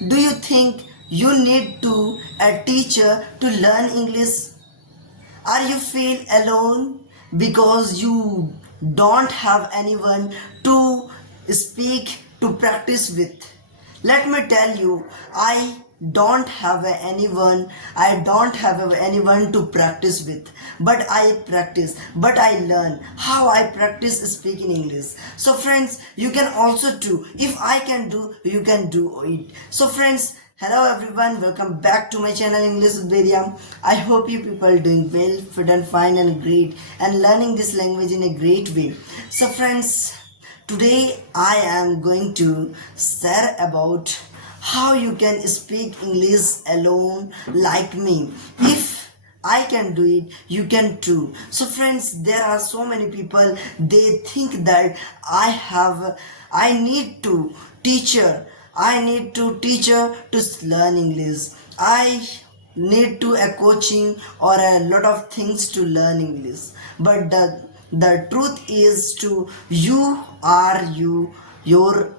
Do you think you need to a teacher to learn English? Are you feel alone because you don't have anyone to speak to practice with? Let me tell you, I don't have anyone, I don't have anyone to practice with, but I practice, but I learn how I practice speaking English. So friends, you can also do. If I can do, you can do it. So friends, hello everyone, welcome back to my channel English with Bedia. I hope you people are doing well, fit and fine and great and learning this language in a great way. So friends, today I am going to share about how you can speak English alone like me. If I can do it, you can too. So friends, there are so many people, they think that I need to teacher to learn English. I need to a coaching or a lot of things to learn English. But the truth is to your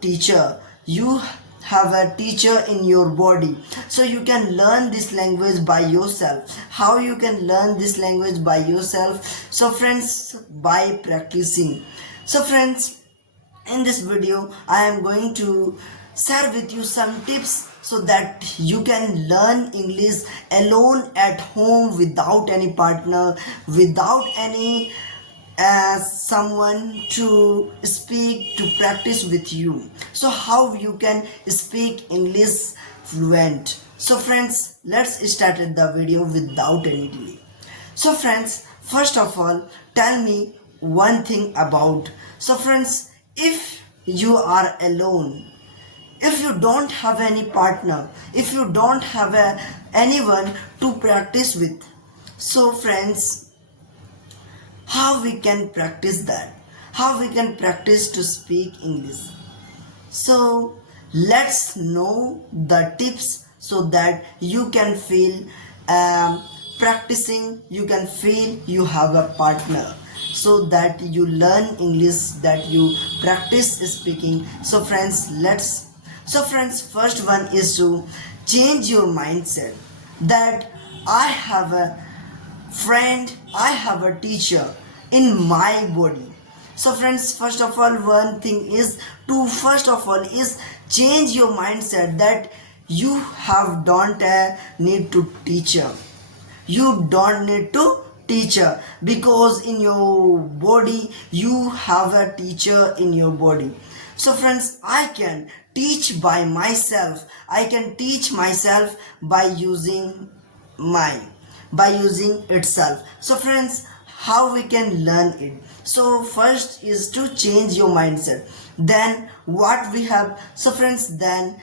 teacher. You have a teacher in your body, so you can learn this language by yourself. How you can learn this language by yourself? So friends, by practicing. So friends, in this video I am going to share with you some tips so that you can learn English alone at home without any partner, without any someone to speak to practice with you. So how you can speak English fluent? So friends, let's start the video without any delay. So friends, first of all, tell me one thing about. So friends, if you are alone, if you don't have any partner, if you don't have anyone to practice with, so friends, how we can practice that? How we can practice to speak English? So let's know the tips so that you can feel practicing, you can feel you have a partner, so that you learn English, that you practice speaking. So friends, first one is to change your mindset that I have a friend, I have a teacher in my body. So friends, first of all, one thing is to change your mindset that you have don't need to teacher. You don't need to teacher, because in your body you have a teacher in your body. So friends, I can teach by myself. I can teach myself by using itself. So friends, how we can learn it? So first is to change your mindset. Then what we have? So friends, then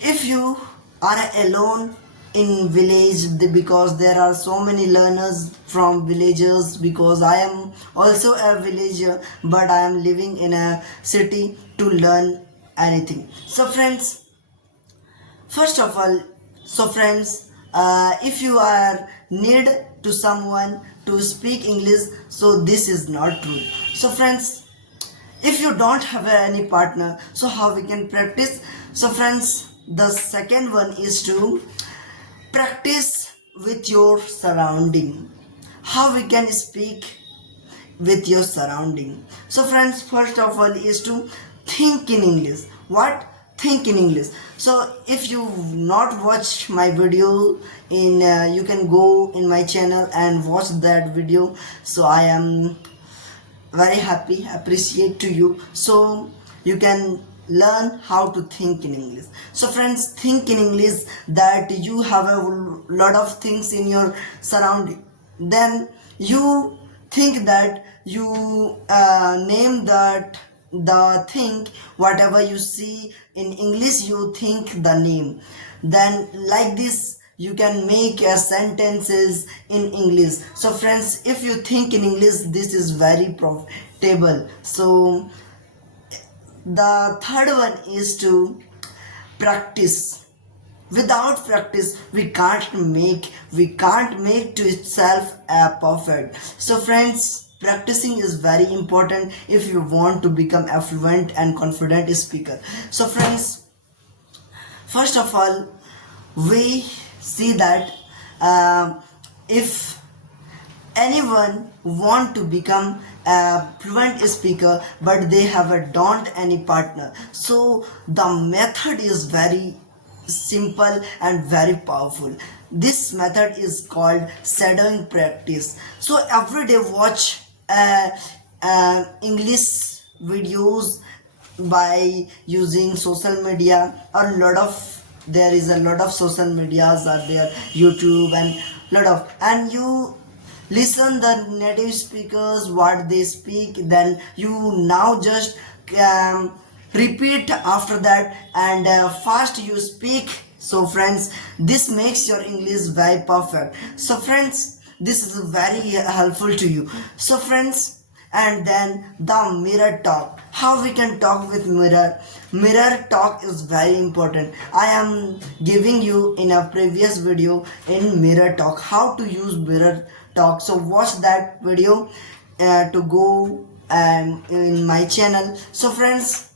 if you are alone in village, because there are so many learners from villages, because I am also a villager, but I am living in a city to learn anything. So friends, first of all, if you are need to someone to speak English, so this is not true. So friends, if you don't have any partner, so how we can practice? So friends, the second one is to practice with your surrounding. How we can speak with your surrounding? So friends, first of all is to think in English. What? Think in English. So if you not watched my video in you can go in my channel and watch that video. So I am very happy, appreciate to you, so you can learn how to think in English. So friends, think in English that you have a lot of things in your surrounding. Then you think that you name that the thing, whatever you see in English, you think the name. Then like this you can make sentences in English. So friends, if you think in English, this is very profitable. So the third one is to practice. Without practice, we can't make to itself a perfect. So friends, practicing is very important if you want to become a fluent and confident speaker. So friends, First of all, we see that if anyone want to become a fluent speaker but they have a don't any partner, so the method is very simple and very powerful. This method is called shadowing practice. So every day watch English videos by using social media. There is a lot of social medias are there, YouTube and lot of, and you listen the native speakers what they speak, then you now just repeat after that, and fast you speak. So friends, this makes your English very perfect. So friends, this is very helpful to you. So friends, and then the mirror talk, how we can talk with mirror talk is very important. I am giving you in a previous video in mirror talk how to use mirror talk, so watch that video to go in my channel. So friends,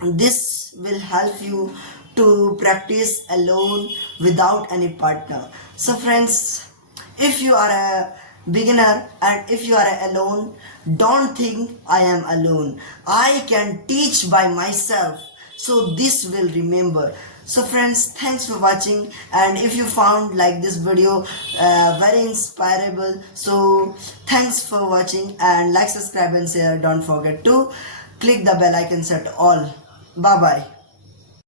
this will help you to practice alone without any partner. So friends, if you are a beginner and if you are alone, don't think I am alone, I can teach by myself. So this will remember. So friends, thanks for watching, and if you found like this video very inspirable, so thanks for watching, and like, subscribe and share. Don't forget to click the bell icon set all. Bye bye.